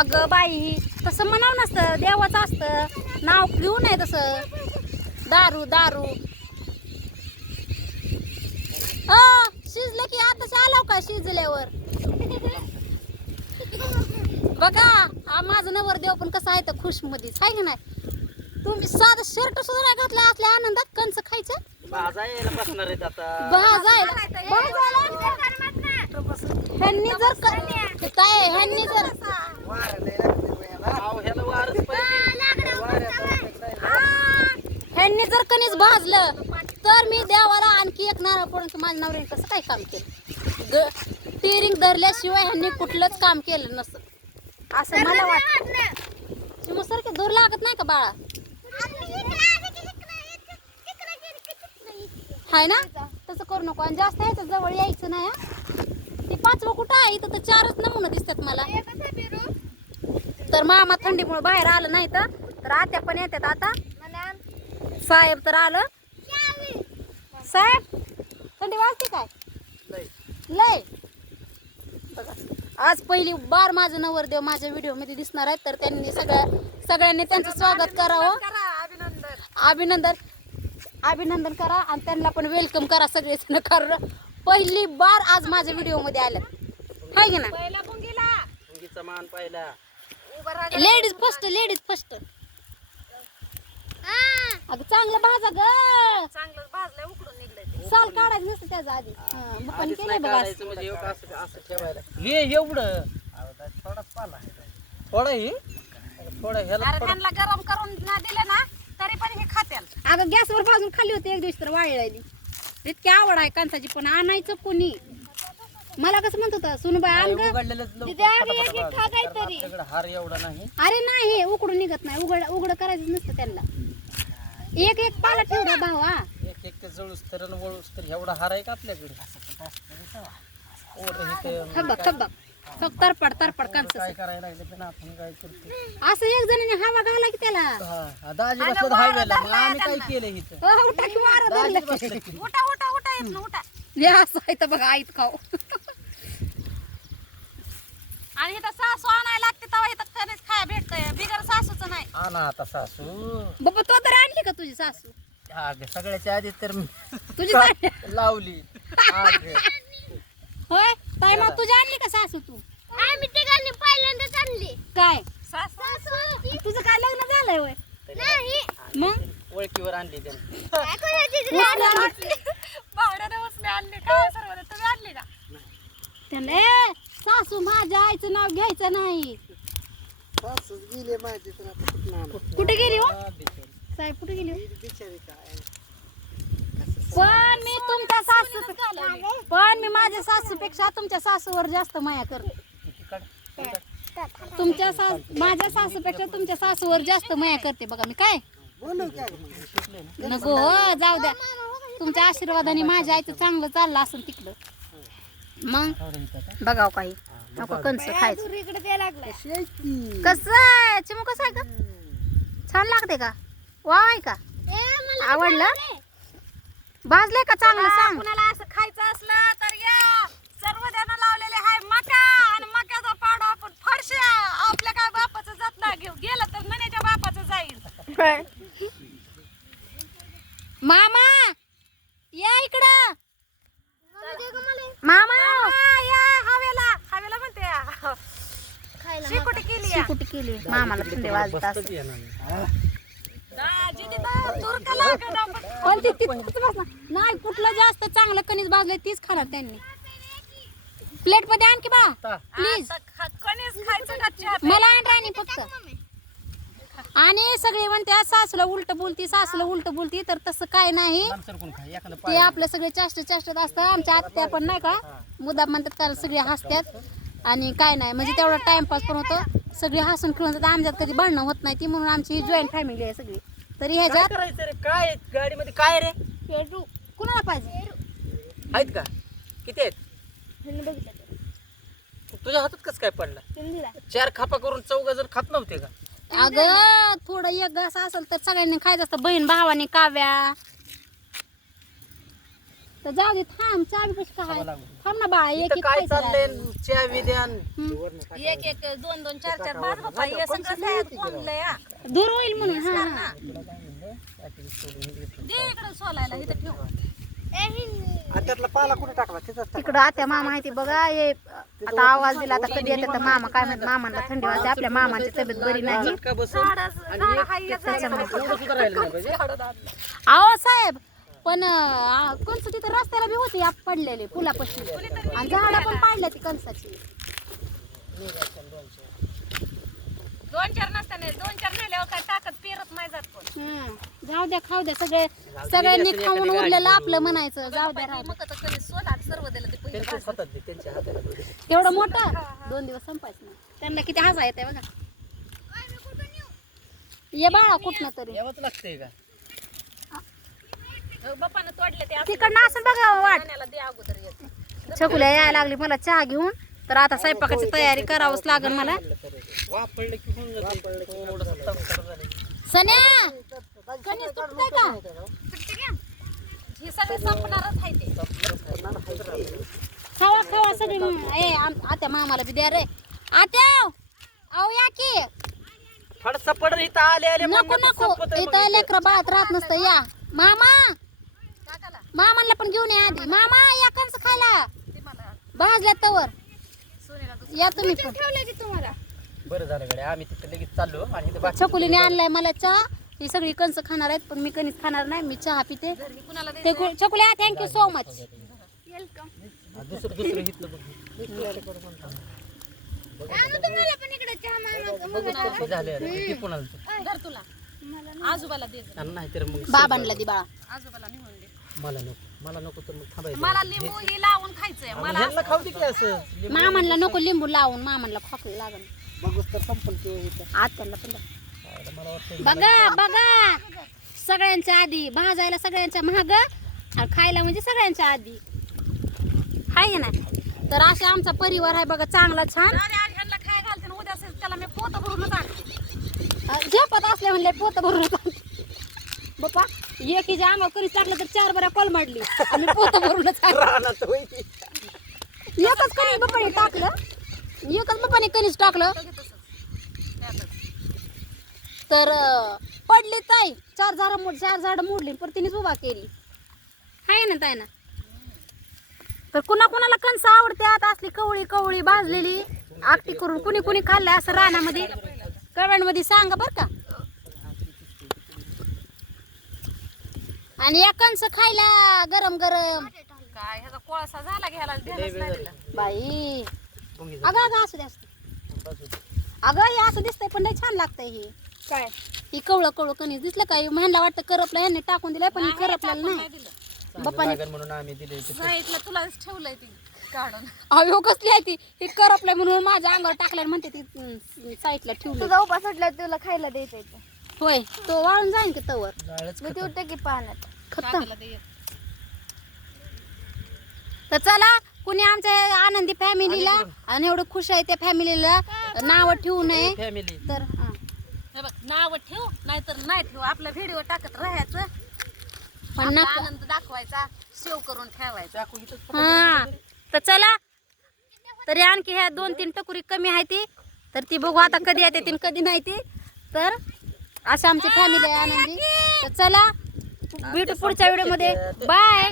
अगं बाई तसं म्हणावं नसतं, देवाचं असतं नाव घेऊ नये तसं. दारू दारू शिजलं की आता आलाव का शिजल्यावर. बघा हा माझं नवरदेव पण कसं आहे तर खुश मध्येच आहे की नाही. तुम्ही साधं शर्ट सुद्धा नाही घातलं असल्या आनंदात कंच खायचं. भाजायला बसणार आहेत आता. भाजायला ह्यांनी जर काय ह्यांनी जर ह्याला वारच ह्यांनी जर कणीच भाजलं तर मी देवाला आणखी एक नारळ पडून माझ्या नवऱ्याने कसं काय काम केलं. टिरिंग धरल्याशिवाय ह्यांनी कुठलंच काम केलं नसतं असं मला वाटतं. चिमूसारखे दूर लागत नाही का बाळा. हाय ना तसं करू नको आणि जास्त यायचं जवळ यायचं नाही. ते 5वं कुठं आहे इथं तर 4च नमुने दिसतात मला. तर मामा थंडीमुळे बाहेर आलं नाही तर आत्या पण येतात आता. साहेब तर आलं. साहेब थंडी वाजते काय लय. बघा आज पहिली बार माझं नवरदेव माझ्या व्हिडिओ मध्ये दिसणार आहेत तर त्यांनी सगळ्यांनी त्यांचं स्वागत करावं. अभिनंदन करा आणि त्यांना पण वेलकम करा सगळेजण. कारण पहिली बार आज माझ्या व्हिडिओ मध्ये आलं हाय की ना. मुंगीचा मान पाहिला. Ladies first. अगं चांगलं भाजा ग. चांगलं भाजलंय उकडून निघलंय. साल काढायचं नसतं त्याचा आधी. पण केलंय बघा. म्हणजे असं ठेवायला हे एवढं थोडाच पाला थोडा हे थोडा ह्याला अरे त्यांना गरम करून ना दिलं ना तरी पण हे खात्याल. अगं गॅसवर भाजून खाल्ली होती एक दिवस तर वाळलेली. इतकी आवड आहे कांसाची पण आणायचं कोणी. मला कसं म्हणत होता सुनबाई आण ग. आपल्याकडे हार एवढा नाही. अरे नाही उकडून निघत नाही. उघड करायचं नसतं त्यांना. एक पाला ठेवला भावा. एक जळूस तर वळूस तर एवढा हार आहे का आपल्याकडे. खब्बा तरपड कांस काय करायला लागले पण आपण काय करतो. असं एक जणांनी हवा घाला की त्याला. दाजी बसलं हायवेला मग आम्ही काय केलं इथं. उठा की वारं धरलं. बसलं की. उठा येत ना उठा. हे असं आहे तर बघा आईत खाऊ. आणि इथं सासू आणायला लागते तेव्हा इथं कणीस खाया भेटतंय. बिगर सासूचं नाही. आणा आता सासू. बाबा तो तर आणली का तुझी सासू. अगं सगळ्याच्या आधी तर मी तुझी सासू लावली. होय ताई मग तुझी आणली का सासू तू. आम्ही तिघांनी पहिल्यांदाच आणली. काय सासू तुझं काय लग्न झालंय होय. नाही मग ओळखीवर आणली त्यांनी. भावड्याने उसने आणली काय सर्व तुम्ही आणली का. त्यांना ए सासू माझ्या आईचं नाव घ्यायचं नाही. कुठे गेली हो साहेब कुठे गेली हो? पण मी माझ्या सासूपेक्षा तुमच्या सासूवर जास्त माया करते. माझ्या सासूपेक्षा तुमच्या सासूवर जास्त माया करते बघा मी. काय नको हो, जाऊ द्या. तुमच्या आशीर्वादाने माझ्या आईचं चांगलं चाललं असेल तिकडं. मग बघाव काही नको कंस खायचं. कसं आहे चिमू कसं आहे का छान लागते का वा आहे का आवडलं भाजलंय का चांगलं सांग. कुणाला असं खायचं असलं तर या सर्व जण लावलेले हाय मका आणि मक्याचा पाडा आपण फरशा. आपल्या काय बापाचं जात ना घेऊ गेलं तर मण्याच्या बापाचं जाईल. मामा या इकडं. मामा या हवेला म्हणते शिकुटी केली या. कुठे केली मामाला थंडी वाजत असं. पण ती तिथंच बसणार नाही. कुठलं जास्त चांगलं कणीस भाजलंय तीच खाणार त्यांनी. प्लेट मध्ये आणखी बा प्लीज. कणीस खायचं का चहा मला आण राणी फक्त. आणि सगळे म्हणते सासूला उलट बोलती तर तसं काय नाही. ते आपलं सगळे चाष्ट असतं. आमच्या आत्या पण नाही का मुद्दाम म्हणतात त्याला सगळे हसतात आणि काय नाही म्हणजे तेवढा टाइमपास पण होतं. सगळे हसून खेळून जातात. आमच्यात कधी भांडणं होत नाही ती म्हणून आमची जॉईंट फॅमिली आहे सगळी. तरी ह्याच्यात काय गाडीमध्ये काय रे कुणाला पाहिजे आहेत का किती आहेत. तुझ्या हातात कसं काय पडला. 4 खापा करून 4 जण खात नव्हते का. अगं थोडं एक घास असेल तर सगळ्यांनी खायचं असतं. बहीण भावाने काव्या तर तर जाऊ दे थांब चावी कशी काय थांबा लागू. थांब ना बाळा एक इथं एक काय खायचं चाललंय राहिलं. चहा विद्यान एक एक दोन दोन चार चार भात बाबा हे सगळं तयार कोणलंय हा. दूर होईल म्हणून हा हा. दे इकडे सोलायला इथं ठेव त्यातला पाला कुठे टाकला तिथं तिकडं आत्या मामा आहे ती बघा हे आता आवाज दिला आता कधी येते तर मामा काय म्हणत मामाला थंडी वाजते आपल्या मामाची तब्येत बरी नाही का बसून सुद्धा राहिलं नाही पाहिजे अहो साहेब पण कणस तिथं रस्त्याला बी होती आप पडलेले पुलापाशी आणि झाडं पण पाडल्या ती कणसाची दोन चार नसताना दोन चार नेल्यावर काय टाकत पेरत नाही जात कोण जाऊ द्या खाऊ द्या सगळ्यांनी खाऊन उरलेलं आपलं म्हणायचं जाऊ द्या राहू द्या. मग आता कधी सोला सर्व दिलं ते पहिले त्यांच्याच हातात दे, त्यांच्या हाताला दे. तेवढं मोठं 2 दिवस संपायचं नाही त्यांना किती हसा येते बघा ये बाळा कुठनं तरी यावंच लागतंय का बापानं तोडले ते तिकडनं असं बघा वाट आपल्याला दे अगोदर येत छकुल्या यायला लागली मला चहा घेऊन तर आता स्वयंपाकाची तयारी करावंच लागेल मला वापरलं की होऊन जाते थोडंसं तडतड झालं. सन्या कणीस तुटतंय का हे सगळे संपणारच आहे ते खावा खावा सगळी आत्या मामाला बी द्या रे आत्या अहो या की फडसा पड इथं आले आले नको म्हणलं तर नको संपत आहे इथं लेकरं बाळात राहत नसतं या मामा मामाला पण घेऊन या आधी मामा या कंस खायला भाजल्या तवर या तुम्ही पण बरं. बरं झालं गड्या आम्ही तिथे लगेच चाललो आणि इथं बाकी छकुलीने आणलाय मला चहा ही सगळी कंस खाणार आहेत पण मी कणीस खाणार नाही मी चहा पिते कुणाला ते छकुल्या थँक्यू सो मच दुसरं इथलं बघ झाले किती कोणाला धर तुला आजोबाला दे नाही तर मग बाबांना दि बाळा आजोबाला निघून दे मला नको तर मग थांबायचं मला लिंबू ही लावून खायचंय मला ह्यांना खाऊ दे की असं मामांना नको लिंबू लावून मामांना खोकला लागल बघूस तर संपल किंवा आत्याला पण द्या. मला वाटतं बघा बघा सगळ्यांच्या आधी भाजायला सगळ्यांच्या महाग आणि खायला म्हणजे सगळ्यांच्या आधी आहे ना तर असा आमचा परिवार आहे बघा चांगला छान अरे आज ह्यांना काय घालते ना उद्या असेल त्याला मी पोत भरूनच आणते झेपत असले म्हणले पोत भरून बाप्पा एकीच्या अंगावर करीच टाकलं तर 4 बऱ्या कॉल मांडली आणि पोत भरूनच आणली. रानात होय ती. एकच कणीस बाप्पाने टाकलं एकच बाप्पाने कणीस टाकलं तर पडली ताई 4 झाडं मोडली पण तिनेच उभा केली आहे ना ताई ना तर कुणाला कणस आवडतात असली कवळी कवळी भाजलेली आखटी करून कुणी कुणी खाल्लंय असं रानामध्ये कमेंटमध्ये सांगा बरं का आणि या कणस खायला गरम गरम काय ह्याचा कोळसा झाला घ्यायला ध्यानच नाही दिलं बाई मग अगं असू दे अगं हे असं दिसतंय पण लय छान लागतंय हे काय ही कवळं कणीस दिसलं का ह्यांना वाटतं करपलं ह्यांनी टाकून दिलंय पण हे करपलेलं नाही बाप्पाने लागन म्हणून आम्ही दिले साईडला तुलाच ठेवलंय ती काढून अहो कसली आहे ती ही करपलंय म्हणून माझ्या अंगावर टाकल्यावर म्हणते ती साईडला ठेवली तुझा उपास सुटला तुला खायला द्यायचं होय तो वाळून जाईन की तवर जाळच मी ते उठते की पाण्यात खतम तर चला कुणी आमच्या आनंदी फॅमिलीला आणि एवढं खुश आहे त्या फॅमिलीला नाव ठेवू नये फॅमिली तर हा. हे बघ नाव ठेव नाहीतर नाही ठेव आपला व्हिडिओ टाकत राहायचं पण आपला नका आनंद दाखवायचा सेव्ह करून ठेवायचा हा तर चला तरी आणखी ह्या 2-3 टकुरी कमी आहे ती तर ती बघू आता कधी येते ती कधी नाही ती तर अशी आमची फॅमिली आहे आनंदी तर चला भेटू पुढच्या व्हिडिओ मध्ये बाय